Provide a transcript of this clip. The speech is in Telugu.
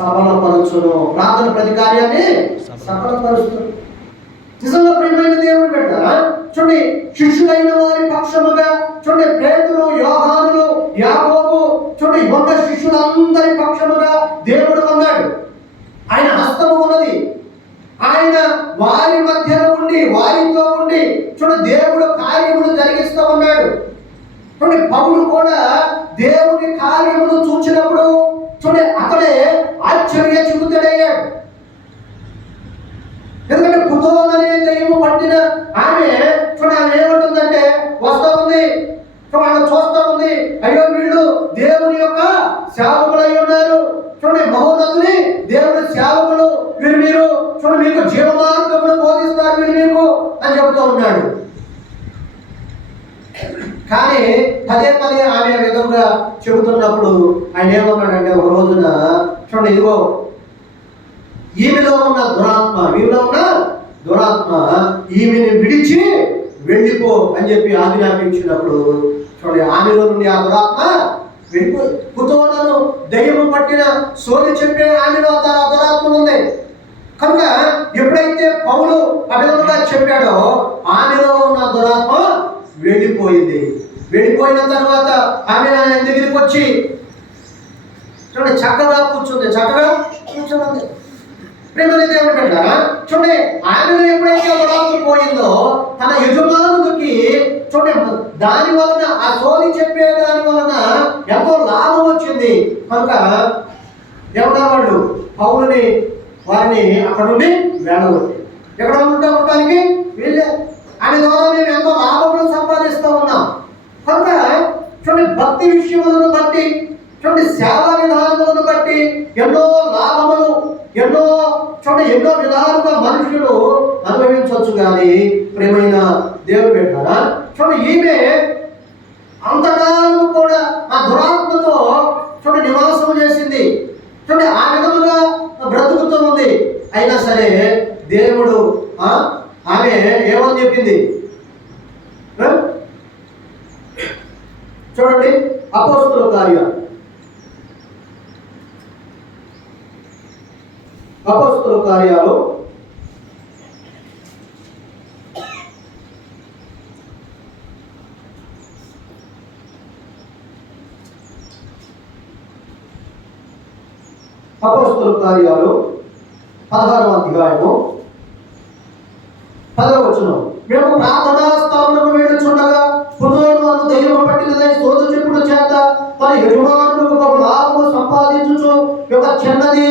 సఫలపరచును. ప్రార్థన ప్రతి కార్యాన్ని సఫలపరుస్తుంది. నిజంగా ప్రియమైన దేవుడు పెట్టారా చూడండి, శిష్యులైన వారి పక్షముగా చూడండి, పేతురు, యోహానులు, యాకోబు చూడండి, వంద శిష్యులందరి పక్షముగా దేవుడు ఉన్నాడు. ఆయన హస్తము ఉన్నది. ఆయన వారి మధ్యలో ఉండి, వారితో ఉండి చూడండి, దేవుడు కార్యములు జరిగిస్తూ ఉన్నాడు. చూడండి, పౌలు కూడా దేవుని కార్యములు చూసినప్పుడు చూడండి, అతడే ఆశ్చర్య చెబుతాడయ్యాడు. ఎందుకంటే పుతోలనే దయ్యము పట్టిన ఆమె చూడండి, ఆమె ఏమంటుందంటే వస్తూ ఉంది, చూడండి చూస్తూ ఉంది, అయ్యో వీళ్ళు దేవుని యొక్క సేవకులు అయి ఉన్నారు, చూడండి మహోన్నతుని దేవుని సేవకులు వీరు, మీరు చూడండి మీకు జీవ మార్గమును బోధిస్తారు వీరు మీకు అని చెబుతూ ఉన్నాడు. కానీ పదే పదే ఆమె విధంగా చెబుతున్నప్పుడు ఆయన ఏమన్నాడంటే ఒక రోజున చూడండి, ఇదిగో ఈమెలో ఉన్న దురాత్మ ఈమెని విడిచి వెళ్ళిపో అని చెప్పి ఆజ్ఞాపించినప్పుడు చూడండి, ఆమెలో నుండి ఆ దురాత్మ వెళ్ళిపోయి పుతోలను దయ్యము పట్టిన సోది చెప్పే ఆమెలో ఆ దురాత్మ ఉంది. కనుక ఎప్పుడైతే పౌలు అభినంగా చెప్పాడో ఆమెలో ఉన్న దురాత్మ వెళ్ళిపోయింది. వెళ్ళిపోయిన తర్వాత ఆమె ఆయన దగ్గరికి వచ్చి చూడండి చక్కగా కూర్చుంది. ప్రేమని దేవుడు అంటారా చూడండి, ఆమెలో ఎప్పుడైతే దురాత్మ పోయిందో తన యజమానుడికి చూడండి దాని వలన, ఆ సోది చెప్పే దాని వలన ఎంతో లాభం వచ్చింది. కనుక ఏమన్నా వాళ్ళు పౌలుని వారిని అక్కడ నుండి వెళ్ళగొట్టి ఎక్కడ ఉండటానికి వీళ్ళే ఆమె ద్వారా మేము ఎంతో లాభములు సంపాదిస్తూ ఉన్నాం. కనుక చూడండి భక్తి విషయములను బట్టి చూడండి సేవా విధానములను బట్టి ఎన్నో లాభములు ఎన్నో విధాలుగా మనుషులు అనుభవించవచ్చు. కానీ ప్రేమైన దేవుడు పెట్టారా చూడండి, ఈమె అంతకాలము కూడా ఆ దురాత్మతో చూడండి నివాసం చేసింది. చూడండి ఆ విధముగా బ్రతుకుతూ ఉంది. అయినా సరే దేవుడు ఆమె ఏమని చెప్పింది చూడండి, అపోస్తలుల కార్యాలు 16వ అధ్యాయము 10వ వచనం. మేము ప్రార్థనా స్థలములకు వెళ్ళుచుండగా పుతోలు అను దయ్యము పట్టినదై సోదు చెప్పుడు చేత తన యజమానులకు బహు లాభము సంపాదించుచు ఒక చిన్నది